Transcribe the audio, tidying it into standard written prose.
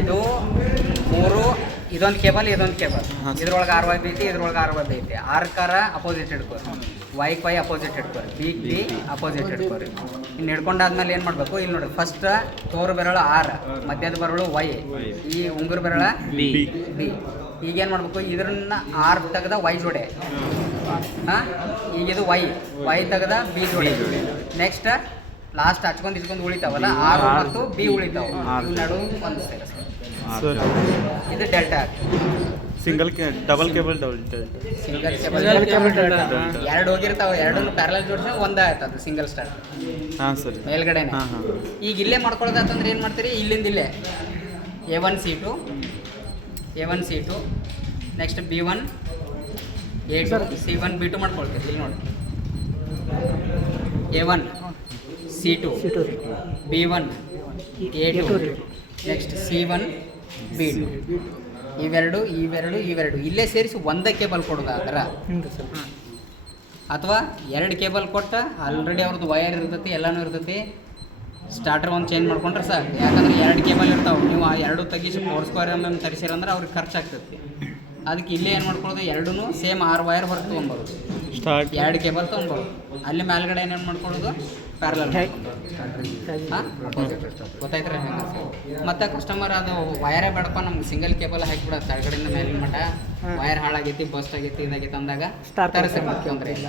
ಇದು ಮೂರು, ಇದೊಂದು ಕೇಬಲ್ ಇದ್ರೊಳಗೆ ಆರ್ ವೈ ಐತಿ, ಇದ್ರೊಳಗೆ ಆರ್ ವೈ ಐತಿ. ಆರ್ಕಾರ ಅಪೋಸಿಟ್ ಹಿಡ್ಕೋರಿ, ವೈ ಅಪೋಸಿಟ್ ಹಿಡ್ಕೋರಿ, ಬಿ ಅಪೋಸಿಟ್ ಹಿಡ್ಕೋರಿ. ಇನ್ನು ಹಿಡ್ಕೊಂಡಾದ್ಮೇಲೆ ಏನು ಮಾಡಬೇಕು, ಇಲ್ಲಿ ನೋಡಿ ಫಸ್ಟ್ ತೋರು ಬೆರಳು ಆರ್, ಮಧ್ಯದ ಬೆರಳು ವೈ, ಈ ಉಂಗುರ ಬೆರಳ ಬಿ. ಈಗೇನು ಮಾಡಬೇಕು, ಇದ್ರನ್ನ ಆರ್ ತೆಗೆದ ವೈ ಜೋಡೆ, ಹಾಂ, ಈಗ ಇದು ವೈ ತೆಗೆದ ಬಿ ಜೋಡೆ. ನೆಕ್ಸ್ಟ್ ಲಾಸ್ಟ್ ಹಚ್ಕೊಂಡು ಉಳಿತಾವಲ್ಲ, ಆರ್ ಮತ್ತು ಬಿ ಉಳಿತಾವ, ಇವು ನಡುವೆ ಒಂದು ಸರ್ ಇದು delta. Double cable single cable ಎರಡು ಹೋಗಿರ್ತಾವೆ, ಎರಡನ್ನು ಪ್ಯಾರಲಲ್ ಜೋಡಿಸಿ ಒಂದೇ ಆಯ್ತದ ಸಿಂಗಲ್ ಸ್ಟಾರ್. ಹಾಂ ಸರ್, ಮೇಲ್ಗಡೆನೆ. ಈಗ ಇಲ್ಲೇ ಮಾಡ್ಕೊಳ್ಳೋದಾತಂದ್ರೆ ಏನು ಮಾಡ್ತೀರಿ, ಇಲ್ಲಿಂದ ಇಲ್ಲೇ A1 C2 next B1 A2 C1 B2 ಮಾಡ್ಕೊಳ್ತೀರಿ. ಇಲ್ಲಿ ನೋಡಿ A1 C2 B1 A2 next C1 B2 ಇವೆರಡು ಇಲ್ಲೇ ಸೇರಿಸಿ ಒಂದೇ ಕೇಬಲ್ ಕೊಡೋದಾದ್ರೆ, ಅಥವಾ ಎರಡು ಕೇಬಲ್ ಕೊಟ್ಟು ಆಲ್ರೆಡಿ ಅವ್ರದ್ದು ವಯರ್ ಇರ್ತೈತಿ, ಎಲ್ಲನೂ ಇರ್ತೈತಿ, ಸ್ಟಾರ್ಟರ್ ಒಂದು ಚೇಂಜ್ ಮಾಡ್ಕೊಂಡ್ರೆ ಸಾಕು. ಯಾಕಂದ್ರೆ ಎರಡು ಕೇಬಲ್ ಇರ್ತಾವೆ, ನೀವು ಆ ಎರಡು ತೆಗಿಸಿ 4² ತರಿಸಿರಂದ್ರೆ ಅವ್ರಿಗೆ ಖರ್ಚಾಗ್ತೈತಿ. ಅದಕ್ಕೆ ಇಲ್ಲೇ ಏನು ಮಾಡ್ಕೊಳ್ಳೋದು, ಎರಡೂ ಸೇಮ್ 6 ವಯರ್ ಹೊರಗೆ ತೊಗೊಂಬರೋದು, ಎರಡು ಕೇಬಲ್ ತೊಗೊಂಬರೋದು. ಅಲ್ಲಿ ಮೇಲ್ಗಡೆ ಏನೇನು ಮಾಡ್ಕೊಳ್ಳೋದು, ಪ್ಯಾರಲಲ್. ಹಾಂ, ಗೊತ್ತಾಯ್ತಾರೆ ಹೆಂಗೆ. ಮತ್ತು ಕಸ್ಟಮರ್ ಅದು ವಯರೇ ಬೇಡಪ್ಪ ನಮ್ಗೆ ಸಿಂಗಲ್ ಕೇಬಲ್ ಹಾಕಿಬಿಡೋದು, ಕೆಳಗಡೆಯಿಂದ ಮೇಲಿನ ಮಟ್ಟ ವಯರ್ ಹಾಳಾಗೈತಿ, ಬಸ್ಟ್ ಆಗೈತಿ, ಇದಾಗೈತಿ ಅಂದಾಗ ತರಿಸಿ ಮುಖ್ಯ ಅಂದರೆ ಇಲ್ಲ